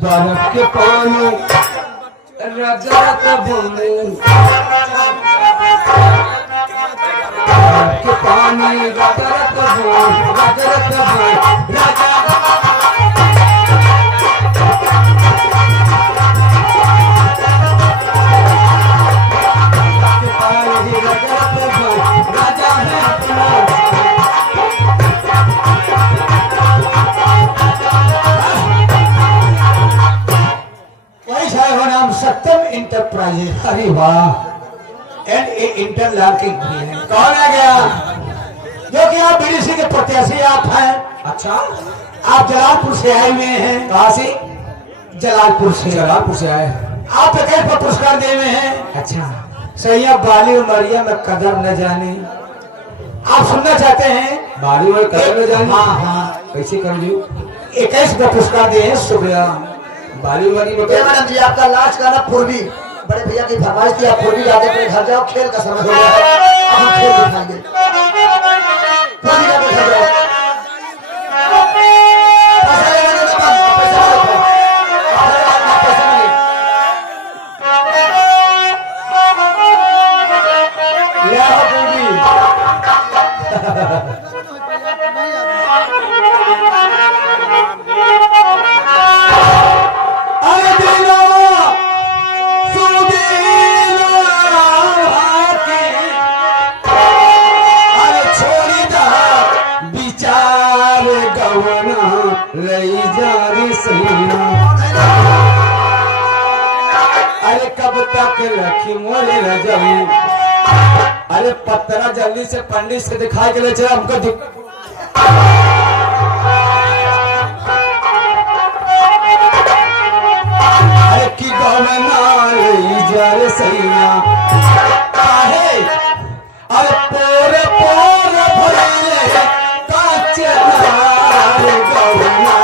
बर्फ के पानी रगड़त बोले के पानी रगड़त बोल रगड़त बोल के पानी रगड़त बोल राजा है अपना नाम सत्यम इंटरप्राइजेज। अरे वाह, NA इंटरलॉकिंग कौन आ गया? जो कि आप बीडीसी के प्रत्याशी आप हैं। अच्छा, आप जलालपुर से आए हुए हैं। कहाँ से? जलालपुर से। जलालपुर से आए। आप पैकेज पर पुरस्कार दिए हुए हैं। अच्छा, सैया बाली उमरिया में कदर न जाने। आप सुनना चाहते हैं बाली में कदर न जाने? हाँ हाँ, कैसे कर ली? 21 का पुरस्कार दिए हैं। शुक्रिया। बाली वाली मैडम जी, आपका लास्ट गाना पूर्वी, बड़े भैया की फरमाइश थी, आप पूर्वी जाते अपने घर जाओ, खेल का समय हो गया है, हम खेल दिखाएंगे। पूर्वी जाके घर जाओ। अरे कब तक रखी मोरे रजवी? अरे पत्रा जल्दी से पंडित से दिखाई के ले चला हमको अरे की गवना जा रे सैया काहे? अरे पोरे पोरे भइले काचे रे गवना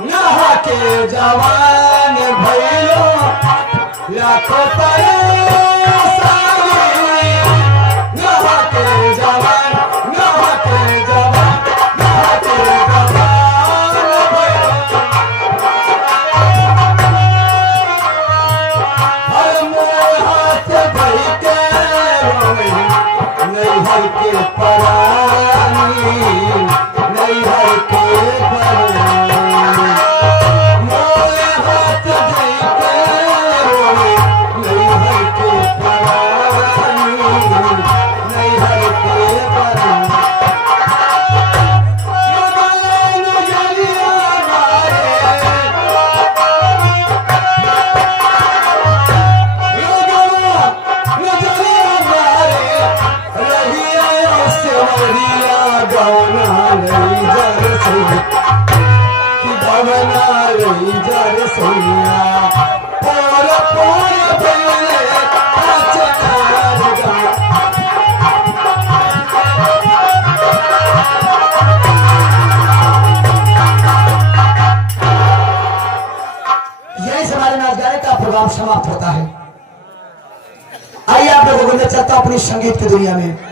नहा के जवान भइलो लाखों पैसाली। नहा के जवान नहा के जवान नहा के जवान हर मोर हाथ भई के नहीं है के परानी नहीं है के समाप्त होता है। आइए आप लोगों को मैं चलता हूं अपनी संगीत की दुनिया में।